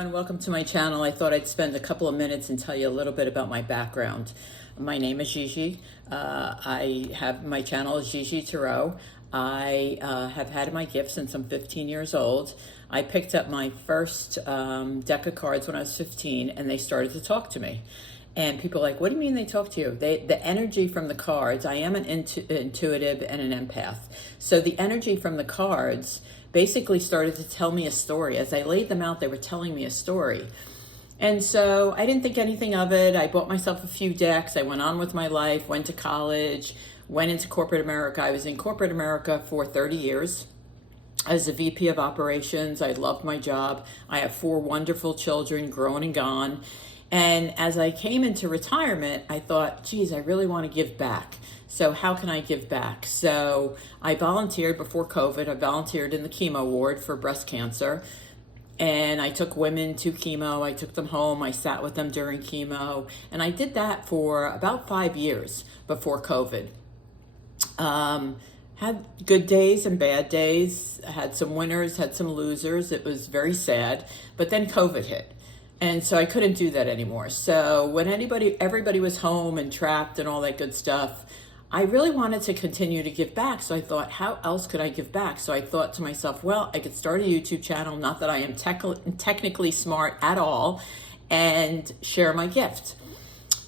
everyone, welcome to my channel. I thought I'd spend a couple of minutes and tell you a little bit about my background. My name is GIGI. My channel is GIGI Tarot. I have had my gift since I'm 15 years old. I picked up my first deck of cards when I was 15 and they started to talk to me. And people are like, what do you mean they talk to you? The energy from the cards, I am an intuitive and an empath. So the energy from the cards basically started to tell me a story. As I laid them out, they were telling me a story. And so I didn't think anything of it. I bought myself a few decks. I went on with my life, went to college, went into corporate America. I was in corporate America for 30 years. As a VP of operations, I loved my job. I have 4 wonderful children, grown and gone. And as I came into retirement, I thought, geez, I really want to give back. So how can I give back? So I volunteered before COVID. I volunteered in the chemo ward for breast cancer. And I took women to chemo. I took them home. I sat with them during chemo. And I did that for about 5 years before COVID. Had good days and bad days. Had some winners, had some losers. It was very sad. But then COVID hit. And so I couldn't do that anymore. So when everybody was home and trapped and all that good stuff, I really wanted to continue to give back. So I thought, how else could I give back? So I thought to myself, well, I could start a YouTube channel, not that I am technically smart at all, and share my gift.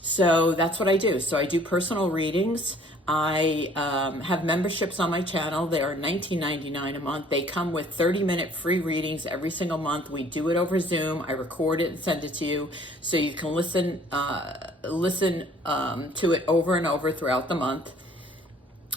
So that's what I do. So I do personal readings. I have memberships on my channel. They are $19.99 a month. They come with 30-minute free readings every single month. We do it over Zoom. I record it and send it to you so you can listen to it over and over throughout the month.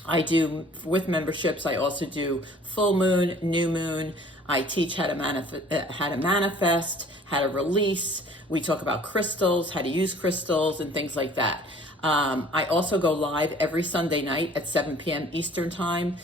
I do, with memberships, I also do full moon, new moon. I teach how to manifest, how to release. We talk about crystals, how to use crystals, and things like that. I also go live every Sunday night at 7 p.m. Eastern Time.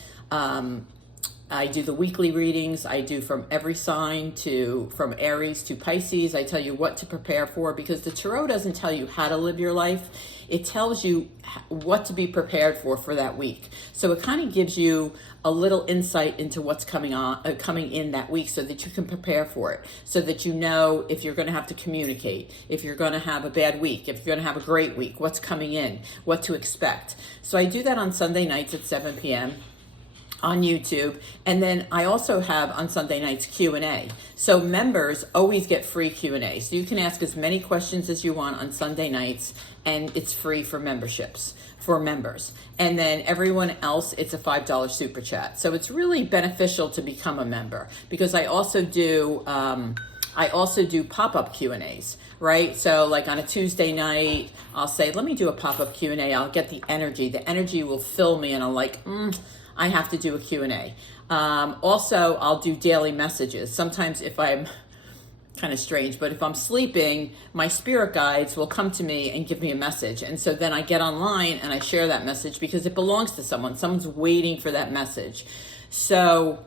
I do the weekly readings. I do from every sign from Aries to Pisces. I tell you what to prepare for, because the Tarot doesn't tell you how to live your life. It tells you what to be prepared for that week. So it kind of gives you a little insight into what's coming in that week, so that you can prepare for it, so that you know if you're going to have to communicate, if you're going to have a bad week, if you're going to have a great week, what's coming in, what to expect. So I do that on Sunday nights at 7 p.m. on YouTube. And then I also have on Sunday nights Q&A. So members always get free Q&A. So you can ask as many questions as you want on Sunday nights, and it's free for memberships, for members. And then everyone else, it's a $5 super chat. So it's really beneficial to become a member, because I also do pop-up Q&As, right? So like on a Tuesday night, I'll say, let me do a pop-up Q&A. I'll get the energy. The energy will fill me, and I'm like, I have to do a Q&A. Also, I'll do daily messages. Sometimes if I'm kind of strange, but if I'm sleeping, my spirit guides will come to me and give me a message. And so then I get online and I share that message, because it belongs to someone. Someone's waiting for that message. So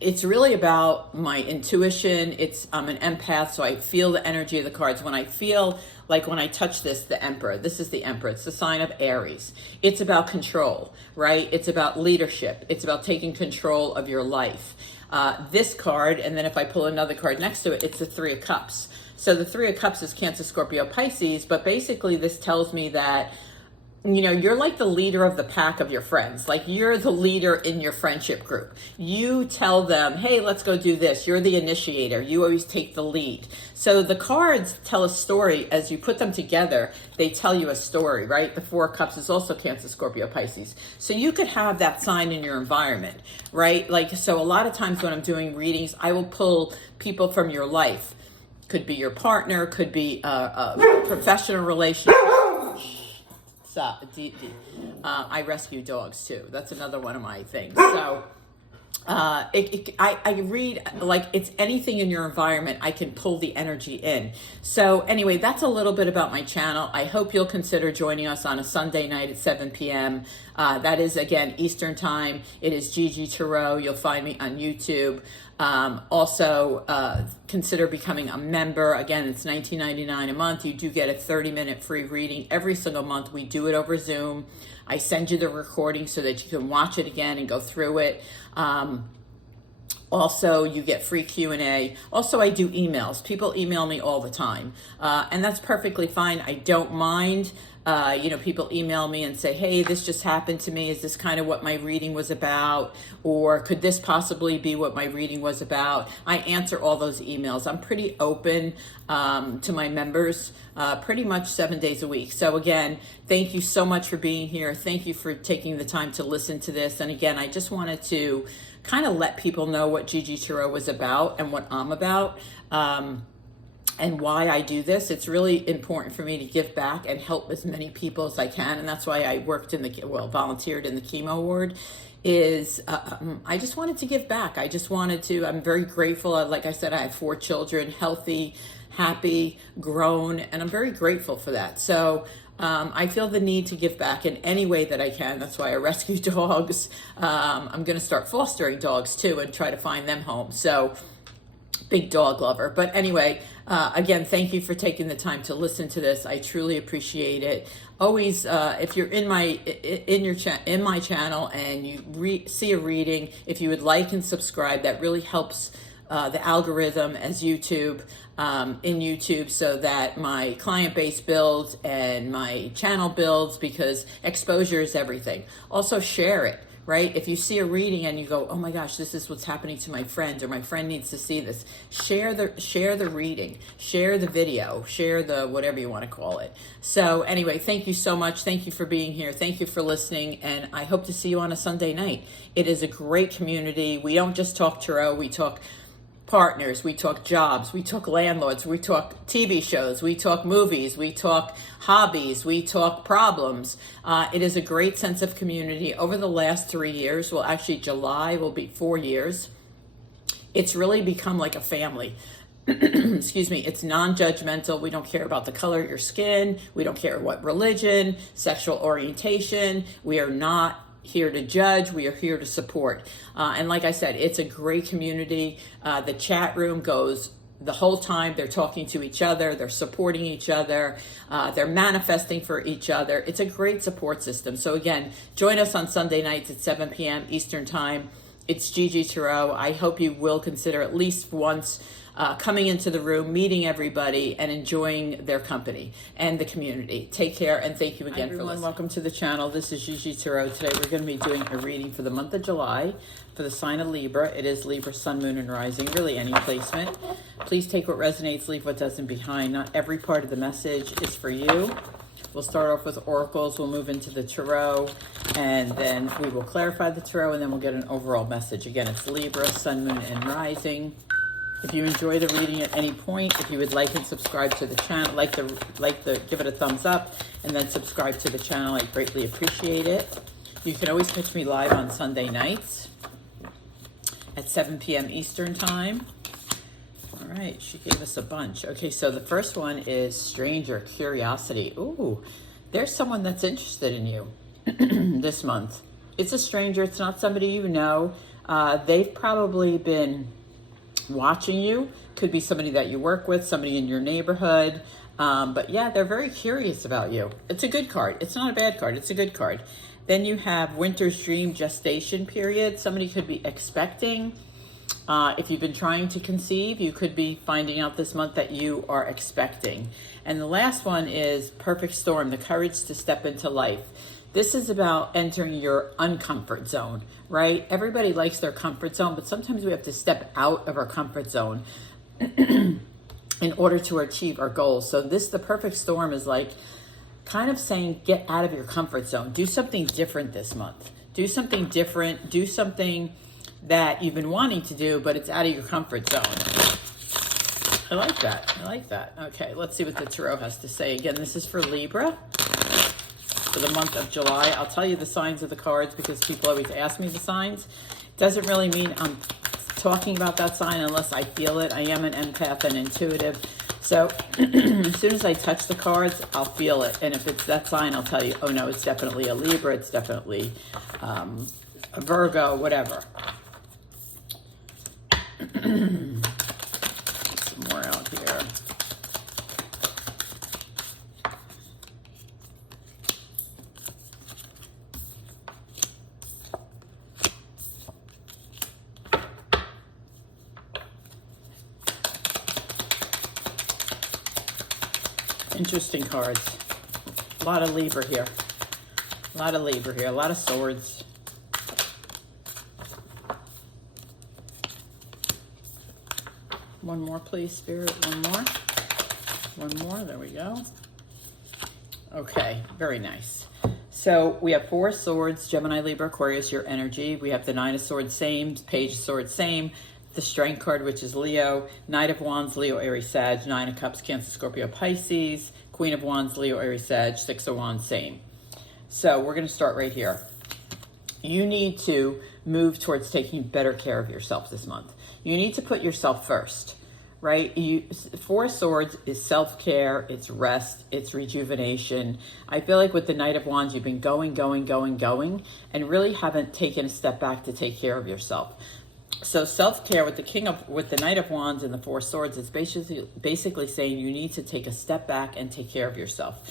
it's really about my intuition. I'm an empath, so I feel the energy of the cards. When I touch the Emperor, this is the Emperor. It's the sign of Aries. It's about control, right? It's about leadership. It's about taking control of your life. This card, and then if I pull another card next to it, it's the 3 of Cups. So the 3 of Cups is Cancer, Scorpio, Pisces, but basically this tells me that, you know, you're like the leader of the pack of your friends. Like, you're the leader in your friendship group. You tell them, hey, let's go do this. You're the initiator. You always take the lead. So the cards tell a story. As you put them together, they tell you a story, right? The 4 of Cups is also Cancer, Scorpio, Pisces. So you could have that sign in your environment, right? Like, so a lot of times when I'm doing readings, I will pull people from your life. Could be your partner, could be a professional relationship. I rescue dogs too. That's another one of my things. So I read, like, it's anything in your environment, I can pull the energy in. So anyway, that's a little bit about my channel. I hope you'll consider joining us on a Sunday night at 7 p.m. That is, again, Eastern Time. It is GIGI Tarot. You'll find me on YouTube. Also, consider becoming a member. Again, it's $19.99 a month. You do get a 30-minute free reading every single month. We do it over Zoom. I send you the recording so that you can watch it again and go through it. Also, you get free Q&A. Also, I do emails. People email me all the time, and that's perfectly fine. I don't mind. People email me and say, hey, this just happened to me. Is this kind of what my reading was about? Or could this possibly be what my reading was about? I answer all those emails. I'm pretty open to my members pretty much 7 days a week. So again, thank you so much for being here. Thank you for taking the time to listen to this. And again, I just wanted to kind of let people know what GIGI Tarot was about and what I'm about. And why I do this. It's really important for me to give back and help as many people as I can. And that's why I volunteered in the chemo ward, I just wanted to give back. I'm very grateful. Like I said, I have 4 children, healthy, happy, grown, and I'm very grateful for that. So I feel the need to give back in any way that I can. That's why I rescue dogs. I'm going to start fostering dogs too and try to find them homes. So big dog lover. But anyway, again, thank you for taking the time to listen to this. I truly appreciate it. Always, if you're in my channel and you see a reading, if you would like and subscribe, that really helps the algorithm as YouTube in YouTube, so that my client base builds and my channel builds, because exposure is everything. Also, share it. Right? If you see a reading and you go, oh my gosh, this is what's happening to my friend, or my friend needs to see this, share the reading, share the video, share the whatever you want to call it. So anyway, thank you so much. Thank you for being here. Thank you for listening. And I hope to see you on a Sunday night. It is a great community. We don't just talk tarot, we talk partners, we talk jobs, we talk landlords, we talk TV shows, we talk movies, we talk hobbies, we talk problems. It is a great sense of community. Over the last 3 years, well, actually July will be 4 years, it's really become like a family. Excuse me. It's non-judgmental. We don't care about the color of your skin. We don't care what religion, sexual orientation. We are not here to judge. We are here to support. And like I said, it's a great community. The chat room goes the whole time. They're talking to each other. They're supporting each other. They're manifesting for each other. It's a great support system. So again, join us on Sunday nights at 7 p.m. Eastern Time. It's GIGI Tarot. I hope you will consider at least once coming into the room, meeting everybody, and enjoying their company and the community. Take care, and thank you again for listening. Welcome to the channel. This is GIGI Tarot. Today we're going to be doing a reading for the month of July for the sign of Libra. It is Libra, Sun, Moon, and Rising. Really any placement. Please take what resonates, leave what doesn't behind. Not every part of the message is for you. We'll start off with oracles. We'll move into the tarot, and then we will clarify the tarot, and then we'll get an overall message. Again, it's Libra, Sun, Moon, and Rising. If you enjoy the reading at any point, if you would like and subscribe to the channel, give it a thumbs up, and then subscribe to the channel. I greatly appreciate it. You can always catch me live on Sunday nights at 7 p.m. Eastern Time. All right, she gave us a bunch. Okay, so the first one is Stranger Curiosity. Ooh, there's someone that's interested in you this month. It's a stranger. It's not somebody you know. They've probably been watching you. Could be somebody that you work with, somebody in your neighborhood. But yeah, they're very curious about you. It's a good card. It's not a bad card. It's a good card. Then you have Winter's Dream, Gestation Period. Somebody could be expecting. If you've been trying to conceive, you could be finding out this month that you are expecting. And the last one is Perfect Storm, the courage to step into life. This is about entering your uncomfort zone, right? Everybody likes their comfort zone, but sometimes we have to step out of our comfort zone in order to achieve our goals. So the perfect storm is like kind of saying, get out of your comfort zone. Do something different this month. Do something different. Do something that you've been wanting to do, but it's out of your comfort zone. I like that. I like that. Okay, let's see what the tarot has to say. Again, this is for Libra. For the month of July. I'll tell you the signs of the cards because people always ask me the signs. Doesn't really mean I'm talking about that sign unless I feel it. I am an empath and intuitive. So as soon as I touch the cards, I'll feel it. And if it's that sign, I'll tell you, oh no, it's definitely a Libra. It's definitely a Virgo, whatever. Some more out here. Interesting cards. A lot of Libra here. A lot of Libra here. A lot of swords. One more, please, Spirit. One more. One more. There we go. Okay. Very nice. So we have 4 swords, Gemini, Libra, Aquarius, your energy. We have the 9 of swords, same. Page of swords, same. The strength card, which is Leo. Knight of wands, Leo, Aries, Sag. 9 of cups, Cancer, Scorpio, Pisces. Queen of wands, Leo, Aries, Sag. 6 of wands, same. So we're going to start right here. You need to move towards taking better care of yourself this month. You need to put yourself first, right? 4 swords is self-care, it's rest, it's rejuvenation. I feel like with the Knight of Wands, you've been going, and really haven't taken a step back to take care of yourself. So self-care with the Knight of Wands and the 4 swords, it's basically saying you need to take a step back and take care of yourself.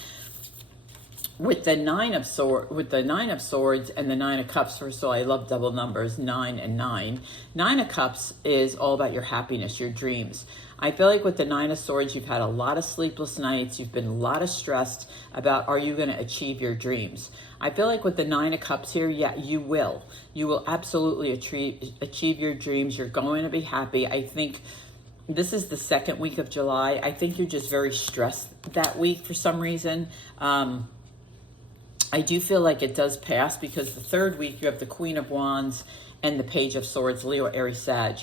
With the Nine of Swords and the 9 of Cups, first of all, I love double numbers, 9 and 9. 9 of Cups is all about your happiness, your dreams. I feel like with the 9 of Swords, you've had a lot of sleepless nights. You've been a lot of stressed about, are you going to achieve your dreams? I feel like with the 9 of Cups here, yeah, you will. You will absolutely achieve your dreams. You're going to be happy. I think this is the 2nd week of July. I think you're just very stressed that week for some reason. I do feel like it does pass because the 3rd week you have the Queen of Wands and the Page of Swords, Leo, Aries, Sag.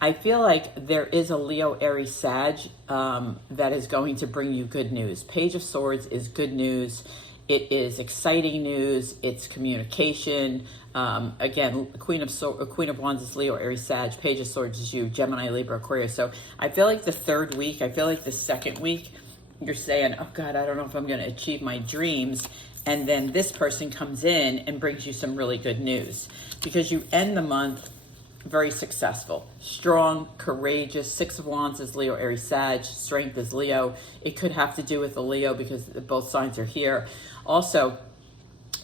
I feel like there is a Leo, Aries, Sag that is going to bring you good news. Page of Swords is good news. It is exciting news. It's communication. Again, Queen of Wands is Leo, Aries, Sag. Page of Swords is you, Gemini, Libra, Aquarius. So I feel like the 3rd week, I feel like the 2nd week, you're saying, oh God, I don't know if I'm going to achieve my dreams. And then this person comes in and brings you some really good news because you end the month very successful, strong, courageous. 6 of Wands is Leo, Aries, Sag. Strength is Leo. It could have to do with the Leo because both signs are here. Also,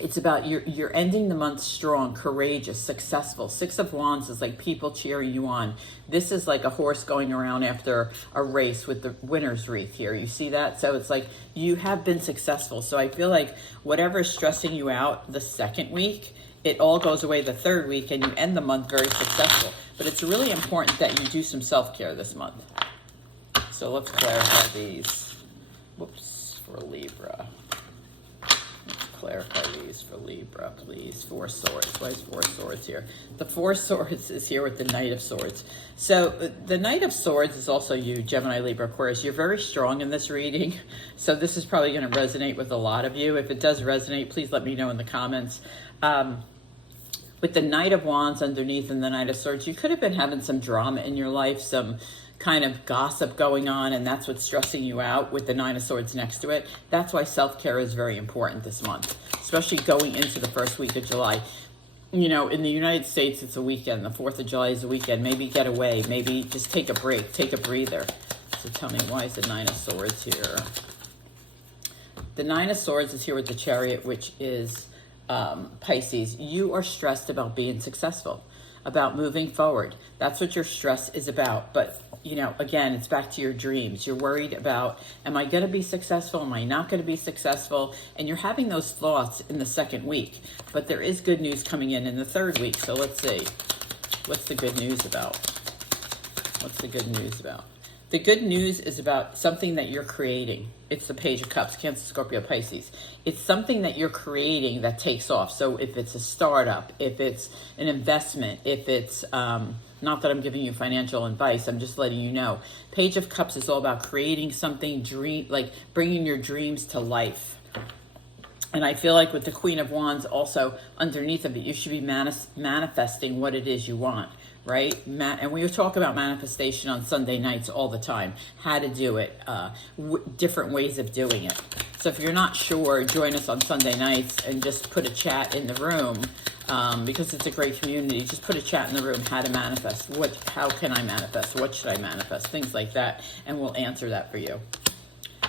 it's about you're ending the month strong, courageous, successful. 6 of Wands is like people cheering you on. This is like a horse going around after a race with the winner's wreath here. You see that? So it's like you have been successful. So I feel like whatever is stressing you out the 2nd week, it all goes away the 3rd week and you end the month very successful. But it's really important that you do some self-care this month. So let's clarify these. Whoops, for Libra. Clarify these for Libra, please. 4 swords. Why is 4 swords here? The 4 swords is here with the Knight of Swords. So the Knight of Swords is also you, Gemini, Libra, Aquarius. You're very strong in this reading. So this is probably going to resonate with a lot of you. If it does resonate, please let me know in the comments. With the Knight of Wands underneath and the Knight of Swords, you could have been having some drama in your life, some kind of gossip going on, and that's what's stressing you out with the 9 of Swords next to it. That's why self-care is very important this month, especially going into the 1st week of July. You know, in the United States, it's a weekend. The 4th of July is a weekend. Maybe get away. Maybe just take a break. Take a breather. So tell me, why is the 9 of Swords here? The 9 of Swords is here with the Chariot, which is Pisces. You are stressed about being successful, about moving forward. That's what your stress is about. But you know, again, it's back to your dreams. You're worried about, am I going to be successful? Am I not going to be successful? And you're having those thoughts in the 2nd week. But there is good news coming in the 3rd week. So let's see. What's the good news about? What's the good news about? The good news is about something that you're creating. It's the Page of Cups, Cancer, Scorpio, Pisces. It's something that you're creating that takes off. So if it's a startup, if it's an investment, if it's, not that I'm giving you financial advice, I'm just letting you know. Page of Cups is all about creating something, like bringing your dreams to life. And I feel like with the Queen of Wands also underneath of it, you should be manifesting what it is you want, right? And we talk about manifestation on Sunday nights all the time, how to do it, different ways of doing it. So if you're not sure, join us on Sunday nights and just put a chat in the room because it's a great community. Just put a chat in the room, how to manifest, how can I manifest, what should I manifest, things like that, and we'll answer that for you.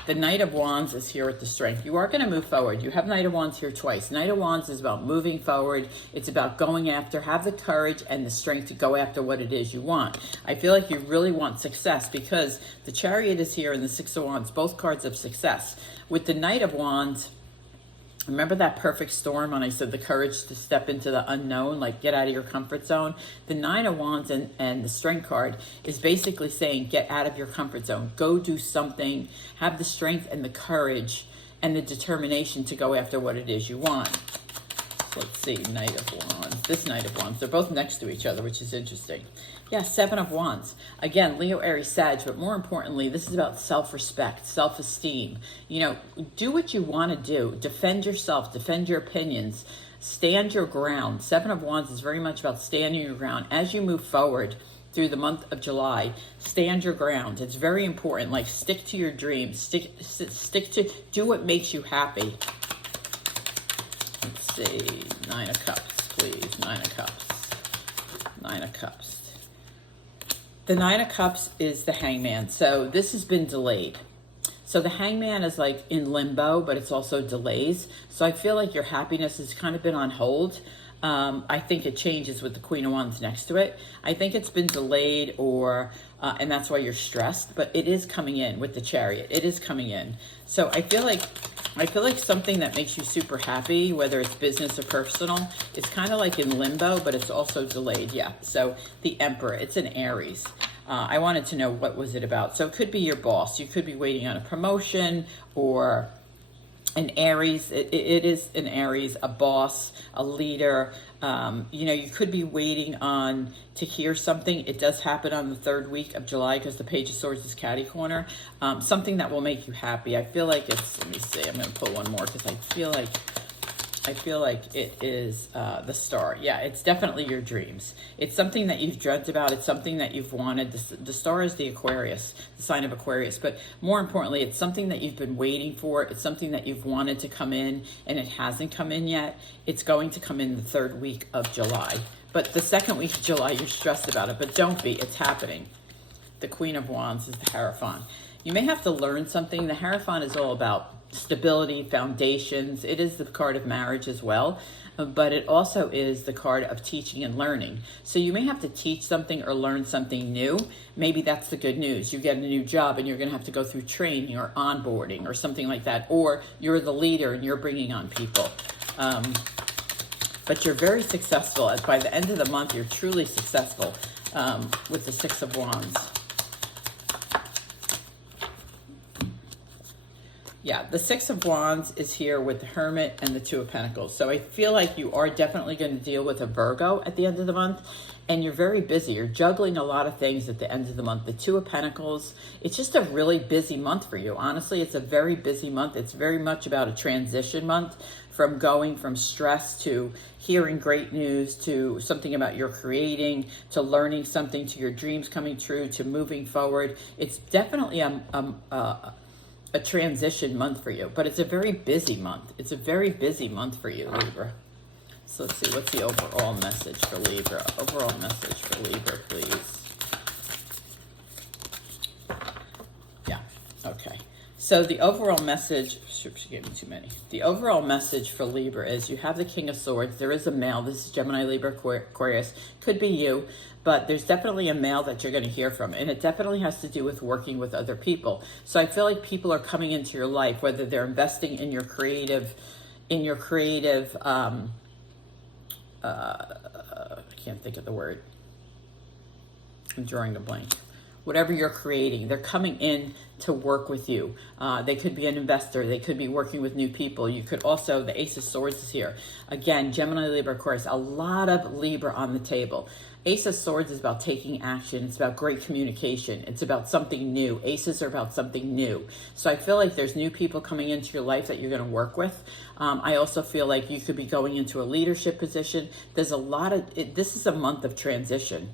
The Knight of Wands is here with the Strength. You are going to move forward. You have Knight of Wands here twice. Knight of Wands is about moving forward. It's about going after. Have the courage and the strength to go after what it is you want. I feel like you really want success because the Chariot is here and the Six of Wands, both cards of success. With the Knight of Wands, remember that perfect storm when I said the courage to step into the unknown, like get out of your comfort zone? The Nine of Wands and the Strength card is basically saying get out of your comfort zone. Go do something. Have the strength and the courage and the determination to go after what it is you want. So let's see, Knight of Wands. This Knight of Wands. They're both next to each other, which is interesting. Yeah, Seven of Wands. Again, Leo, Aries, Sag, but more importantly, this is about self-respect, self-esteem. You know, do what you want to do. Defend yourself, defend your opinions, stand your ground. Seven of Wands is very much about standing your ground. As you move forward through the month of July, stand your ground. It's very important. Like, stick to your dreams. Stick to, do what makes you happy. Let's see, Nine of Cups, please. Nine of Cups. Nine of Cups. The Nine of Cups is the Hangman. So this has been delayed. So the Hangman is like in limbo, but it's also delays. So I feel like your happiness has kind of been on hold. I think it changes with the Queen of Wands next to it. I think it's been delayed and that's why you're stressed, but it is coming in with the Chariot. It is coming in. So I feel like something that makes you super happy, whether it's business or personal, is kind of like in limbo, but it's also delayed. Yeah. So the Emperor, it's an Aries. I wanted to know what was it about. So it could be your boss. You could be waiting on a promotion, or an Aries. It is an Aries, a boss, a leader. You know, you could be waiting on to hear something. It does happen on the third week of July because the Page of Swords is catty corner. Something that will make you happy. I feel like it's, let me see, I'm going to pull one more because I feel like it is the Star. Yeah, it's definitely your dreams. It's something that you've dreamt about. It's something that you've wanted. The Star is the Aquarius, the sign of Aquarius. But more importantly, it's something that you've been waiting for. It's something that you've wanted to come in, and it hasn't come in yet. It's going to come in the third week of July. But the second week of July, you're stressed about it. But don't be. It's happening. The Queen of Wands is the Hierophant. You may have to learn something. The Hierophant is all about stability, foundations. It is the card of marriage as well, but it also is the card of teaching and learning. So you may have to teach something or learn something new. Maybe that's the good news. You get a new job and you're going to have to go through training or onboarding or something like that, or you're the leader and you're bringing on people. But you're very successful. By the end of the month, you're truly successful with the Six of Wands. Yeah, the Six of Wands is here with the Hermit and the Two of Pentacles. So I feel like you are definitely going to deal with a Virgo at the end of the month, and you're very busy. You're juggling a lot of things at the end of the month. The Two of Pentacles, it's just a really busy month for you. Honestly, it's a very busy month. It's very much about a transition month, from going from stress to hearing great news, to something about your creating, to learning something, to your dreams coming true, to moving forward. It's definitely a transition month for you, but it's a very busy month. It's a very busy month for you, Libra. So let's see, what's the overall message for Libra? Overall message for Libra, please. Yeah, okay. So the overall message, she gave me too many. The overall message for Libra is you have the King of Swords. There is a male. This is Gemini, Libra, Aquarius. Could be you, but there's definitely a male that you're going to hear from, and it definitely has to do with working with other people. So I feel like people are coming into your life, whether they're investing in your creative, I can't think of the word. I'm drawing a blank. Whatever you're creating, they're coming in to work with you. They could be an investor. They could be working with new people. You could also, the Ace of Swords is here. Again, Gemini, Libra, Aquarius, a lot of Libra on the table. Ace of Swords is about taking action. It's about great communication. It's about something new. Aces are about something new. So I feel like there's new people coming into your life that you're going to work with. I also feel like you could be going into a leadership position. There's a lot of, this is a month of transition.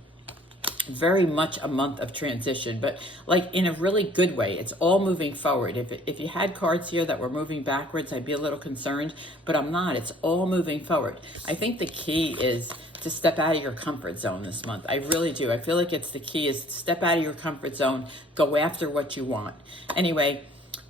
Very much a month of transition, but like in a really good way. It's all moving forward. If you had cards here that were moving backwards, I'd be a little concerned, but I'm not. It's all moving forward. I think the key is to step out of your comfort zone this month. I really do. I feel like it's the key is to step out of your comfort zone, go after what you want. Anyway,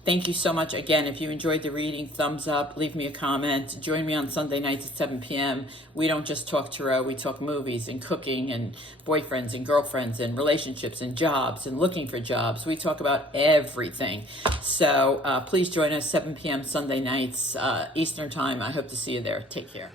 Thank you so much. Again, if you enjoyed the reading, thumbs up, leave me a comment. Join me on Sunday nights at 7 p.m. We don't just talk tarot, we talk movies and cooking and boyfriends and girlfriends and relationships and jobs and looking for jobs. We talk about everything. So please join us 7 p.m. Sunday nights, Eastern Time. I hope to see you there. Take care.